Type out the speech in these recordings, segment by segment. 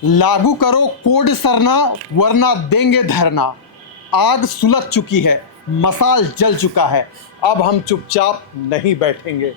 लागू करो कोड सरना वरना देंगे धरना। आग सुलग चुकी है, मसाल जल चुका है, अब हम चुपचाप नहीं बैठेंगे।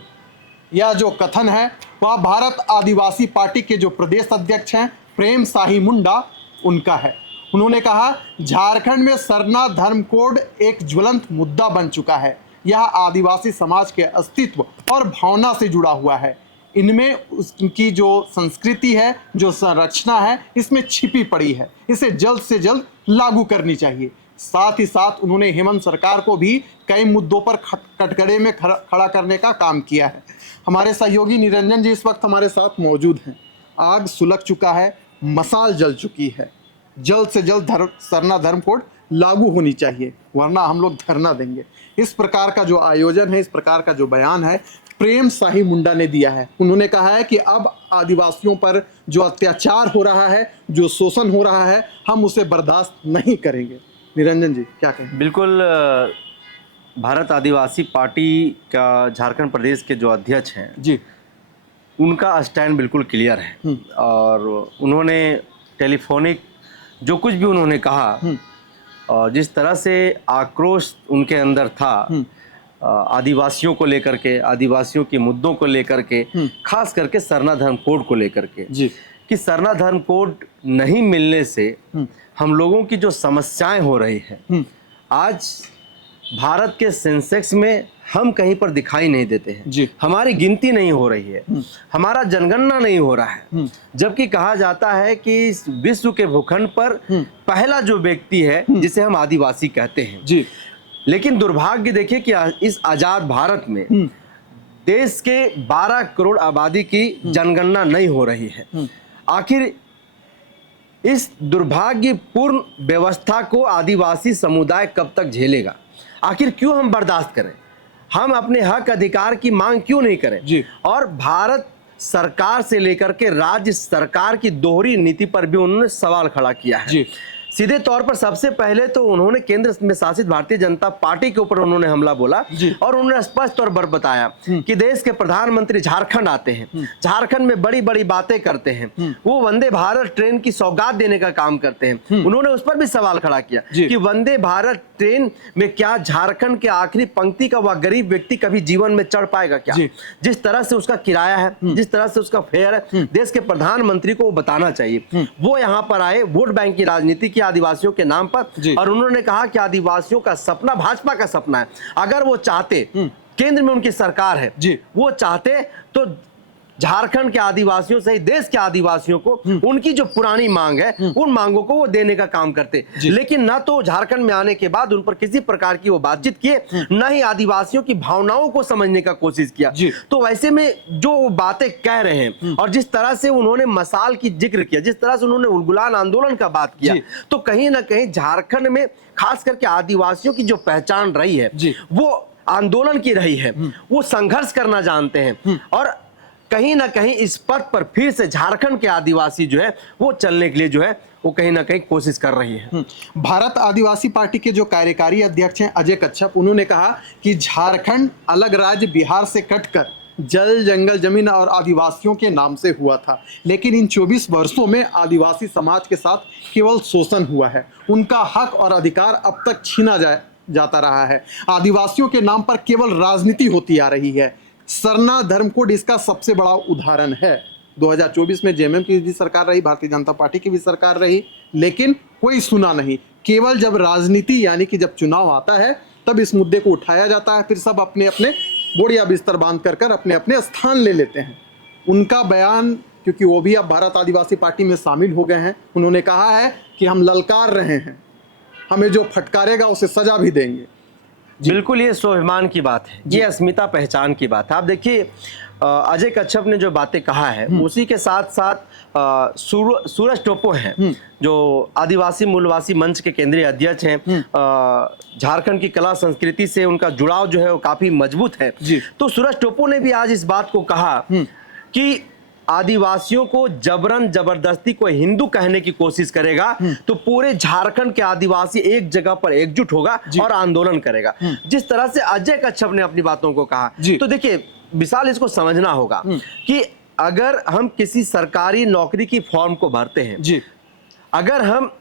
यह जो कथन है वह भारत आदिवासी पार्टी के जो प्रदेश अध्यक्ष हैं प्रेम साही मुंडा उनका है। उन्होंने कहा, झारखंड में सरना धर्म कोड एक ज्वलंत मुद्दा बन चुका है। यह आदिवासी समाज के अस्तित्व और भावना से जुड़ा हुआ है। इनमें उनकी जो संस्कृति है, जो संरचना है, इसमें छिपी पड़ी है। इसे जल्द से जल्द लागू करनी चाहिए। साथ ही साथ उन्होंने हेमंत सरकार को भी कई मुद्दों पर कटघरे में खड़ा करने का काम किया है। हमारे सहयोगी निरंजन जी इस वक्त हमारे साथ मौजूद हैं। आग सुलग चुका है, मसाल जल चुकी है, जल्द से जल्द सरना धर्म कोड लागू होनी चाहिए, वरना हम लोग धरना देंगे। इस प्रकार का जो आयोजन है, इस प्रकार का जो बयान है प्रेम साही मुंडा ने दिया है। उन्होंने कहा है कि अब आदिवासियों पर जो अत्याचार हो रहा है, जो शोषण हो रहा है, हम उसे बर्दाश्त नहीं करेंगे। निरंजन जी क्या कहें? बिल्कुल, भारत आदिवासी पार्टी का झारखंड प्रदेश के जो अध्यक्ष हैं जी, उनका स्टैंड बिल्कुल क्लियर है। और उन्होंने टेलीफोनिक जो कुछ भी उन्होंने कहा और जिस तरह से आक्रोश उनके अंदर था आदिवासियों को लेकर के, आदिवासियों के मुद्दों को लेकर के, खास करके सरना धर्म कोड को लेकर के जी, कि सरना धर्म कोड नहीं मिलने से हम लोगों की जो समस्याएं हो रही है, आज भारत के सेंसेक्स में हम कहीं पर दिखाई नहीं देते हैं जी, हमारी गिनती नहीं हो रही है, हमारा जनगणना नहीं हो रहा है। जबकि कहा जाता है कि विश्व के भूखंड पर पहला जो व्यक्ति है जिसे हम आदिवासी कहते हैं जी, लेकिन दुर्भाग्य देखिए कि इस आजाद भारत में देश के 12 करोड़ आबादी की जनगणना नहीं हो रही है। आखिर इस दुर्भाग्यपूर्ण व्यवस्था को आदिवासी समुदाय कब तक झेलेगा? आखिर क्यों हम बर्दाश्त करें? हम अपने हक अधिकार की मांग क्यों नहीं करें जी। और भारत सरकार से लेकर के राज्य सरकार की दोहरी नीति पर भी उन्होंने सवाल खड़ा किया है जी। सीधे तौर पर सबसे पहले तो उन्होंने केंद्र में शासित भारतीय जनता पार्टी के ऊपर उन्होंने हमला बोला और उन्होंने स्पष्ट तौर पर बताया कि देश के प्रधानमंत्री झारखंड आते हैं, झारखंड में बड़ी बड़ी बातें करते हैं, वो वंदे भारत ट्रेन की सौगात देने का काम करते हैं। उन्होंने उस पर भी सवाल खड़ा किया कि वंदे भारत ट्रेन में क्या झारखंड के आखिरी पंक्ति का वह गरीब व्यक्ति कभी जीवन में चढ़ पाएगा क्या? जिस तरह से उसका किराया है, जिस तरह से उसका फेयर है, देश के प्रधानमंत्री को वो बताना चाहिए। वो यहाँ पर आए वोट बैंक की राजनीति की आदिवासियों के नाम पर और उन्होंने कहा कि आदिवासियों का सपना भाजपा का सपना है। अगर वो चाहते, केंद्र में उनकी सरकार है, वो चाहते तो झारखंड के आदिवासियों सहित देश के आदिवासियों को उनकी जो पुरानी मांग है उन मांगों को वो देने का काम करते। लेकिन ना तो झारखंड में आने के बाद उन पर किसी प्रकार की वो बातचीत किए, न ही आदिवासियों की भावनाओं को समझने का कोशिश किया। तो वैसे में जो वो बातें कह रहे हैं और जिस तरह से उन्होंने मसाल की जिक्र किया, जिस तरह से उन्होंने उलगुलान आंदोलन का बात किया, तो कहीं ना कहीं झारखंड में खास करके आदिवासियों की जो पहचान रही है वो आंदोलन की रही है, वो संघर्ष करना जानते हैं और कहीं ना कहीं इस पथ पर फिर से झारखंड के आदिवासी जो है वो चलने के लिए जो है वो कहीं ना कहीं कोशिश कर रही है। भारत आदिवासी पार्टी के जो कार्यकारी अध्यक्ष हैं अजय कच्छप, उन्होंने कहा कि झारखंड अलग राज्य बिहार से कटकर जल, जंगल, जमीन और आदिवासियों के नाम से हुआ था, लेकिन इन 24 वर्षों में आदिवासी समाज के साथ केवल शोषण हुआ है। उनका हक और अधिकार अब तक छीना जाता रहा है। आदिवासियों के नाम पर केवल राजनीति होती आ रही है। सरना धर्म कोड इसका सबसे बड़ा उदाहरण है। 2024 में जेएमएम की भी सरकार रही, भारतीय जनता पार्टी की भी सरकार रही, लेकिन कोई सुना नहीं। केवल जब राजनीति यानी कि जब चुनाव आता है तब इस मुद्दे को उठाया जाता है, फिर सब अपने अपने बोरिया बिस्तर बांध कर अपने अपने स्थान ले लेते हैं। उनका बयान, क्योंकि वो भी अब भारत आदिवासी पार्टी में शामिल हो गए हैं, उन्होंने कहा है कि हम ललकार रहे हैं, हमें जो फटकारेगा उसे सजा भी देंगे। बिल्कुल, ये स्वाभिमान की बात है, ये अस्मिता पहचान की बात है। आप देखिए अजय कच्छप ने जो बातें कहा है उसी के साथ साथ सूरज टोप्पो हैं जो आदिवासी मूलवासी मंच के केंद्रीय अध्यक्ष हैं। झारखंड की कला संस्कृति से उनका जुड़ाव जो है वो काफी मजबूत है। तो सूरज टोप्पो ने भी आज इस बात को कहा कि आदिवासियों को जबरन जबरदस्ती कोई हिंदू कहने की कोशिश करेगा तो पूरे झारखंड के आदिवासी एक जगह पर एकजुट होगा और आंदोलन करेगा। जिस तरह से अजय कच्छप ने अपनी बातों को कहा, तो देखिए विशाल, इसको समझना होगा कि अगर हम किसी सरकारी नौकरी की फॉर्म को भरते हैं, जी, अगर हम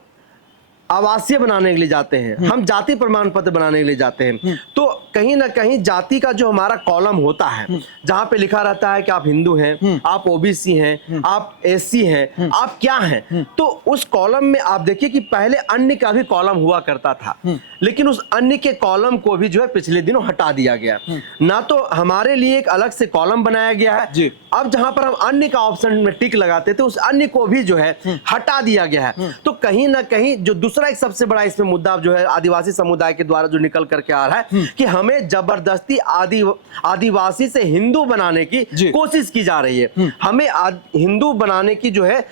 आवासीय बनाने के लिए जाते हैं, हम जाति प्रमाण पत्र बनाने के लिए जाते हैं, तो कहीं ना कहीं जाति का जो हमारा कॉलम होता है, जहां पे लिखा रहता है कि आप हिंदू हैं, आप ओबीसी हैं, आप एससी हैं, आप क्या हैं, तो उस कॉलम में आप देखिए कि पहले अन्य का भी कॉलम हुआ करता था, लेकिन उस अन्य के कॉलम को भी जो है पिछले दिनों हटा दिया गया। ना तो हमारे लिए एक अलग से कॉलम बनाया गया है जी। अब जहां पर हम अन्य का ऑप्शन में टिक लगाते थे, उस अन्य को भी जो है हटा दिया गया है। तो कहीं ना कहीं जो दूसरा एक सबसे बड़ा इसमें मुद्दा जो है आदिवासी समुदाय के द्वारा जो निकल करके आ रहा है कि हमें जबरदस्ती आदिवासी से हिंदू बनाने की कोशिश की जा रही है। हमें हिंदू बनाने की जो है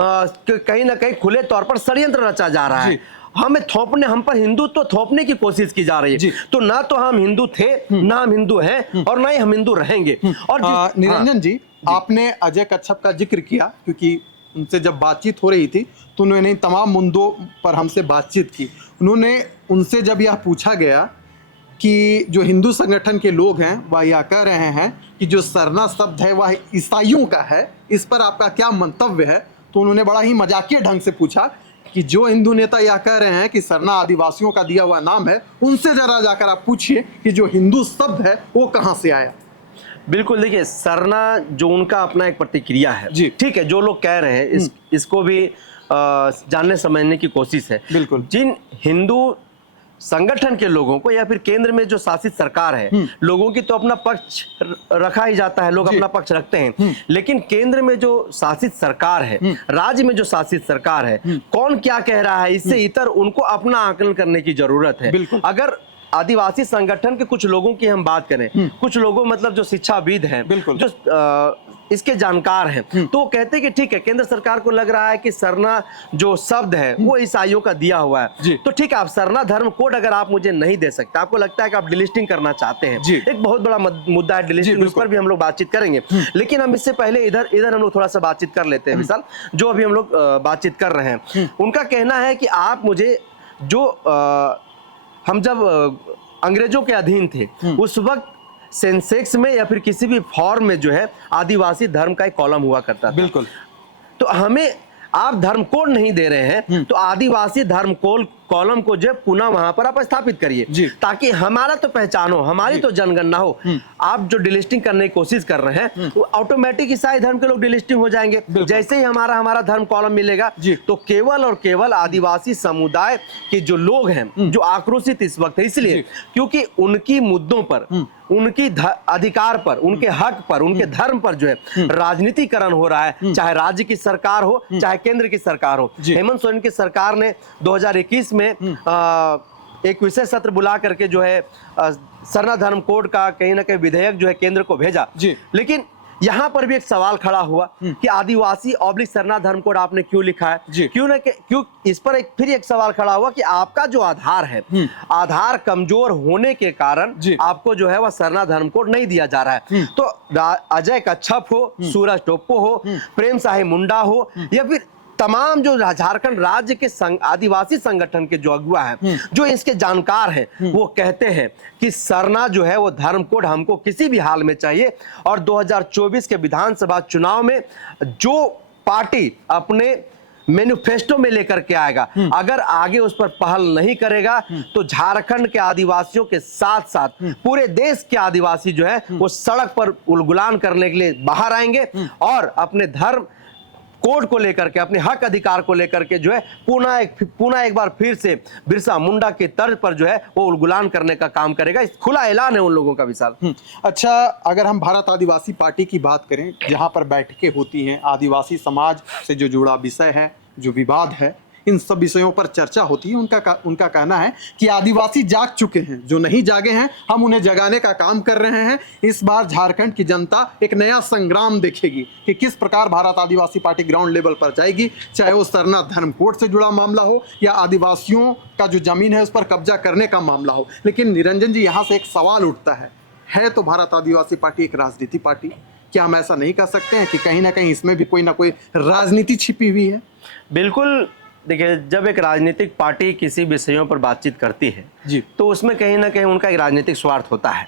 कहीं ना कहीं खुले तौर पर षड्यंत्र रचा जा रहा है। हमें थोपने, हम पर हिंदुत्व थोपने की कोशिश की जा रही है। तो ना तो हम हिंदू थे, ना हम हिंदू हैं, और ना ही हम हिंदू रहेंगे। और निरंजन जी, आपने अजय कच्छप का जिक्र किया, क्योंकि उनसे जब बातचीत हो रही थी तो उन्होंने तमाम मुद्दों पर हमसे बातचीत की। उन्होंने उनसे जब यह पूछा गया कि जो हिंदू संगठन के लोग हैं वह यह कह रहे हैं कि जो सरना शब्द है वह ईसाइयों का है, इस पर आपका क्या मंतव्य है, तो उन्होंने बड़ा ही मजाकिया ढंग से पूछा कि जो हिंदू नेता यह कह रहे हैं कि सरना आदिवासियों का दिया हुआ नाम है, उनसे जरा जाकर आप पूछिए कि जो हिंदू शब्द है वो कहाँ से आया। बिल्कुल, देखिए सरना जो उनका अपना एक प्रतिक्रिया है, जी ठीक है, जो लोग कह रहे हैं इसको भी जानने समझने की कोशिश है। बिल्कुल, जिन हिंदू संगठन के लोगों को या फिर केंद्र में जो शासित सरकार है, लोगों की तो अपना पक्ष रखा ही जाता है, लोग अपना पक्ष रखते हैं, लेकिन केंद्र में जो शासित सरकार है, राज्य में जो शासित सरकार है, कौन क्या कह रहा है, इससे इतर उनको अपना आकलन करने की जरूरत है। अगर आदिवासी संगठन के कुछ लोगों की हम बात करें, कुछ लोगों मतलब जो शिक्षाविद हैं, जो इसके जानकार हैं, तो वो कहते हैं कि ठीक है, केंद्र सरकार को लग रहा है कि सरना जो शब्द है वो ईसाइयों का दिया हुआ है, तो ठीक है, आप सरना धर्म कोड अगर आप मुझे नहीं दे सकते, आपको लगता है कि आप डिलिस्टिंग करना चाहते हैं, एक बहुत बड़ा मुद्दा है डिलिस्टिंग, उस पर भी हम लोग बातचीत करेंगे। लेकिन हम इससे पहले इधर हम लोग थोड़ा सा बातचीत कर लेते हैं। विशाल, जो अभी हम लोग बातचीत कर रहे हैं, उनका कहना है कि आप मुझे जो हम जब अंग्रेजों के अधीन थे, उस वक्त सेंसेक्स में या फिर किसी भी फॉर्म में जो है आदिवासी धर्म का एक कॉलम हुआ करता था। बिल्कुल, तो हमें आप धर्म कोड नहीं दे रहे हैं, तो आदिवासी धर्म कॉलम को जो पुनः वहां पर आप स्थापित करिए, ताकि हमारा तो पहचान हो, हमारी तो जनगणना हो। आप जो डिलिस्टिंग करने की कोशिश कर रहे हैं, वो ऑटोमेटिक ईसाई धर्म के लोग डिलिस्टिंग हो जाएंगे। जैसे ही हमारा धर्म कॉलम मिलेगा, तो केवल और केवल आदिवासी समुदाय के जो लोग हैं जो आक्रोशित इस वक्त है, इसलिए क्योंकि उनकी मुद्दों पर, उनकी अधिकार पर, उनके हक पर, उनके धर्म पर जो है राजनीतिकरण हो रहा है, चाहे राज्य की सरकार हो, चाहे केंद्र की सरकार हो। हेमंत सोरेन की सरकार ने 2021 में एक विशेष सत्र बुला करके जो है सरना धर्म कोड का कहीं ना कहीं विधेयक जो है केंद्र को भेजा, लेकिन यहां पर भी एक सवाल खड़ा हुआ कि आदिवासी ऑब्लिक सरना धर्म कोड आपने क्यों लिखा है, क्यों इस पर फिर एक सवाल खड़ा हुआ कि आपका जो आधार है, आधार कमजोर होने के कारण आपको जो है वह सरना धर्म कोड नहीं दिया जा रहा है। तो अजय कच्छप हो, सूरज टोप्पो हो, प्रेम साहे मुंडा हो, या फिर तमाम जो झारखंड राज्य के आदिवासी संगठन के जो अगुआ हैं, जो इसके जानकार हैं, वो कहते हैं कि सरना जो है वो धर्म कोड हमको किसी भी हाल में चाहिए। और 2024 के विधानसभा चुनाव में जो पार्टी अपने मैनिफेस्टो में लेकर के आएगा, अगर आगे उस पर पहल नहीं करेगा, तो झारखंड के आदिवासियों के साथ साथ पूरे देश के आदिवासी जो है वो सड़क पर उलगुलान करने के लिए बाहर आएंगे और अपने धर्म कोड को लेकर के, अपने हक अधिकार को लेकर के जो है पुनः एक बार फिर से बिरसा मुंडा के तर्ज पर जो है वो उलगुलान करने का काम करेगा। इस खुला ऐलान है उन लोगों का। विशाल, अच्छा, अगर हम भारत आदिवासी पार्टी की बात करें, जहां पर बैठकें होती हैं, आदिवासी समाज से जो जुड़ा विषय है, जो विवाद है, इन सब विषयों पर चर्चा होती है, उनका कहना है कि आदिवासी जाग चुके हैं, जो नहीं जागे हैं हम उन्हें जगाने का काम कर रहे हैं। इस बार झारखंड की जनता एक नया संग्राम देखेगी कि किस प्रकार भारत आदिवासी पार्टी ग्राउंड लेवल पर जाएगी, चाहे वो सरना धर्म कोड से जुड़ा मामला हो या आदिवासियों का जो जमीन है उस पर कब्जा करने का मामला हो। लेकिन निरंजन जी, यहाँ से एक सवाल उठता है तो भारत आदिवासी पार्टी एक राजनीति पार्टी, क्या हम ऐसा नहीं कह सकते हैं कि कहीं ना कहीं इसमें भी कोई ना कोई राजनीति छिपी हुई है? बिल्कुल, देखिए, जब एक राजनीतिक पार्टी किसी विषयों पर बातचीत करती है तो उसमें कहीं ना कहीं उनका एक राजनीतिक स्वार्थ होता है।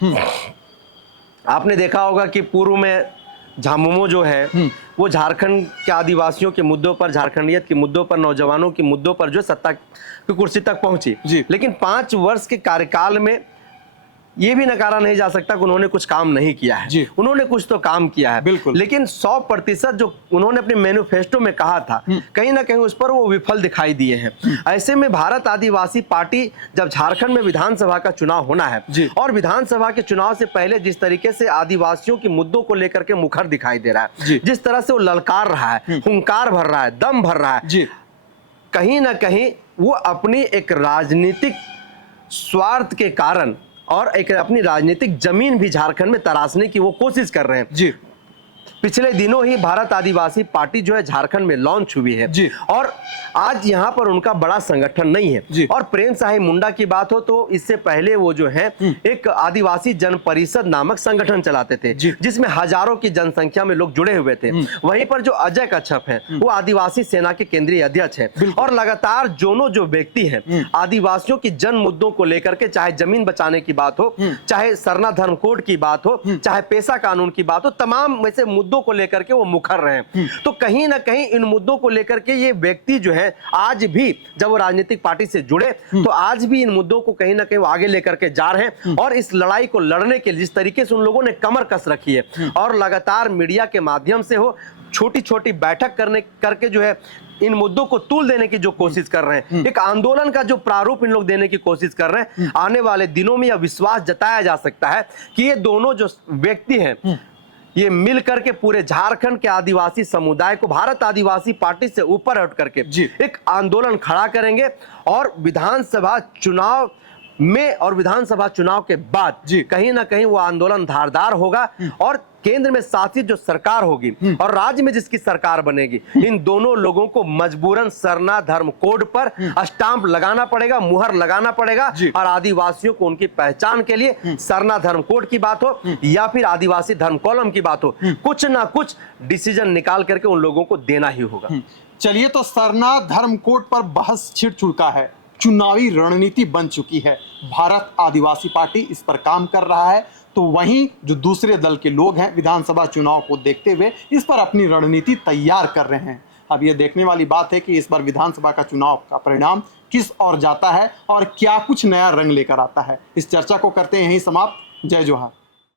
आपने देखा होगा कि पूर्व में झामुमो जो है वो झारखंड के आदिवासियों के मुद्दों पर, झारखंडियत के मुद्दों पर, नौजवानों के मुद्दों पर जो सत्ता की कुर्सी तक पहुंची, लेकिन 5 वर्ष के कार्यकाल में ये भी नकारा नहीं जा सकता कि उन्होंने कुछ काम नहीं किया है। उन्होंने कुछ तो काम किया है, बिल्कुल। लेकिन 100% जो उन्होंने अपने मैनिफेस्टो में कहा था, कहीं ना कहीं उस पर वो विफल दिखाई दिए हैं। ऐसे में भारत आदिवासी पार्टी जब झारखंड में विधानसभा का चुनाव होना है और विधानसभा के चुनाव से पहले जिस तरीके से आदिवासियों के मुद्दों को लेकर के मुखर दिखाई दे रहा है, जिस तरह से वो ललकार रहा है, हुंकार भर रहा है, दम भर रहा है, कहीं ना कहीं वो अपनी एक राजनीतिक स्वार्थ के कारण और एक अपनी राजनीतिक जमीन भी झारखंड में तराशने की वो कोशिश कर रहे हैं। पिछले दिनों ही भारत आदिवासी पार्टी जो है झारखंड में लॉन्च हुई है और आज यहाँ पर उनका बड़ा संगठन नहीं है। और प्रेम साहिब मुंडा की बात हो तो इससे पहले वो जो है एक आदिवासी जन परिषद नामक संगठन चलाते थे, जिसमें हजारों की जनसंख्या में लोग जुड़े हुए थे। वहीं पर जो अजय कच्छप है वो आदिवासी सेना के केंद्रीय अध्यक्ष है और लगातार जो व्यक्ति है आदिवासियों की जन मुद्दों को लेकर के, चाहे जमीन बचाने की बात हो, चाहे सरना धर्म कोड की बात हो, चाहे पेशा कानून की बात हो, तमाम वैसे मुद्दों को लेकर के वो मुखर रहे हैं। तो कहीं ना कहीं इन मुद्दों को लेकर के ये व्यक्ति जो है आज भी जब वो राजनीतिक पार्टी से जुड़े तो आज भी इन मुद्दों को कहीं ना कहीं वो आगे लेकर के जा रहे हैं और इस लड़ाई को लड़ने के लिए जिस तरीके से उन लोगों ने कमर कस रखी है और लगातार मीडिया के माध्यम से हो छोटी छोटी बैठक करके जो है इन मुद्दों को तूल देने की जो कोशिश कर रहे हैं, एक आंदोलन का जो प्रारूप इन लोग देने की कोशिश कर रहे हैं। आने वाले दिनों में यह विश्वास जताया जा सकता है कि ये दोनों जो व्यक्ति हैं ये मिल करके पूरे झारखंड के आदिवासी समुदाय को भारत आदिवासी पार्टी से ऊपर हट करके एक आंदोलन खड़ा करेंगे और विधानसभा चुनाव में और विधानसभा चुनाव के बाद कहीं ना कहीं वो आंदोलन धारदार होगा और केंद्र में शासित जो सरकार होगी और राज्य में जिसकी सरकार बनेगी, इन दोनों लोगों को मजबूरन सरना धर्म कोड पर स्टांप लगाना पड़ेगा, मुहर लगाना पड़ेगा और आदिवासियों को उनकी पहचान के लिए सरना धर्म कोड की बात हो या फिर आदिवासी धर्म कॉलम की बात हो, कुछ ना कुछ डिसीजन निकाल करके उन लोगों को देना ही होगा। चलिए, तो सरना धर्म कोड पर बहस छिड़ चुका है, चुनावी रणनीति बन चुकी है, भारत आदिवासी पार्टी इस पर काम कर रहा है, तो वहीं जो दूसरे दल के लोग हैं विधानसभा चुनाव को देखते हुए इस पर अपनी रणनीति तैयार कर रहे हैं। अब ये देखने वाली बात है कि इस बार विधानसभा का चुनाव का परिणाम किस ओर जाता है और क्या कुछ नया रंग लेकर आता है। इस चर्चा को करते हैं यहीं समाप्त। जय जोहार।